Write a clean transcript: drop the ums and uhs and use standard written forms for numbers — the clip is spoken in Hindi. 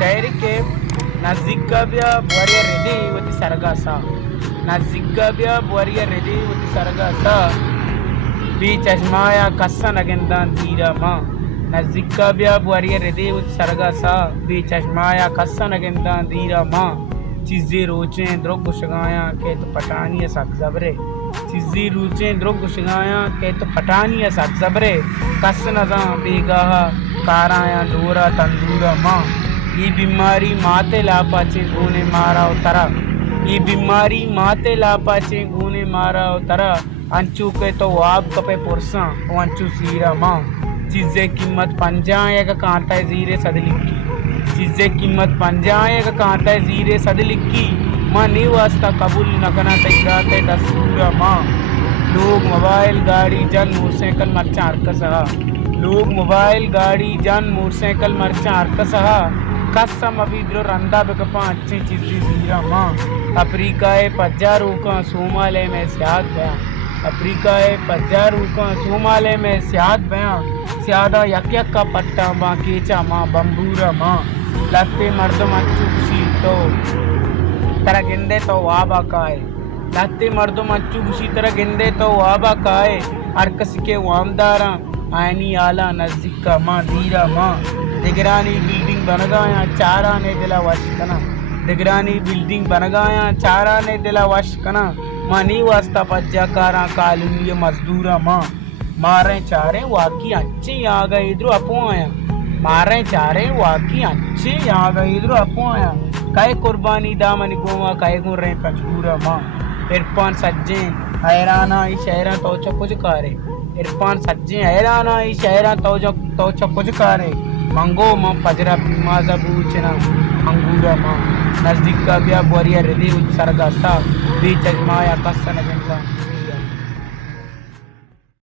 shairi ke nazikabya buariya redi wati sargasa nazikabya buariya redi wati sargasa bi chashmaya kassa nagendan dira ma nazikabya buariya redi wati sargasa bi chashmaya kassa nagendan dira ma चीज़ें रोचें द्रोग गुशगाया के तो पटानिया सक जबरे चीज़ें रोचें द्रोग गुशगाया के तो पटानिया सक जबरे कस नज़ा बेगाह काराया डोरा तंदूरा माँ ये बीमारी माते लापाचे गुने मारा उतरा ये बीमारी माते लापाचे गुने मारा उतरा अंचू के तो आप कपे पुरसा अंचू सीरा माँ चीज़ें कीमत पंजाए का कांटा जीरे सदलिकी चीज़ें कीमत पंजाए का कांटा जीरे सदलिकी माँ नहीं वास्ता कबूल नकना तैराते दस्तूरा माँ लोग मोबाइल गाड़ी जन मोटरसाइकिल मर्चा हरकसहा लोग मोबाइल गाड़ी जन मोटरसाइकिल मर्चा हरकसहा कसम अभिद्रो रंदा बेकपा अच्छी चीज़ी जीरा माँ अफ्रीकाए पज्जारू का सोमाले में सियाद गया अफ्रीकाए पज्जारू का सोमाले में सियाद बया सियादा यक यक का पट्टा माँ केचा माँ बम्बूरा माँ लत्ते मर्दम अच्छुशी तो तरह गिंदे तो वाबा काए लत्ते मर्दम अच्छुशी तरह गिंदे तो वाबा काए अरकस के वामदारा आयनी आला नजदीक का माँ धीरा माँ निगरानी बिल्डिंग बन गया चारा ने दिला वश कना निगरानी बिल्डिंग बन गया चारा ने दिला वश कना माँ नहीं वास्ता पज्जाकारा कालूनी मजदूरा माँ मारे चारे वाकी अच्छे आ गए इधर अपो आया मारे चारे वाकी अच्छे आ गए इधर अपो आया काय कुर्बानी दामन गोवा काय गुर रहे पंजूरा माँ इरफान सज्जे हैराना ई शहरा तो कुछ कारे इरफान सज्जे हैराना ई शहरा तो कुछ कारे मंगो माँ पजरा माजा बूचना अंगूरा माँ नजदीक का ब्या बोरिया हृदय उत्सर्गा सा बीच अजमाया कसन गंगा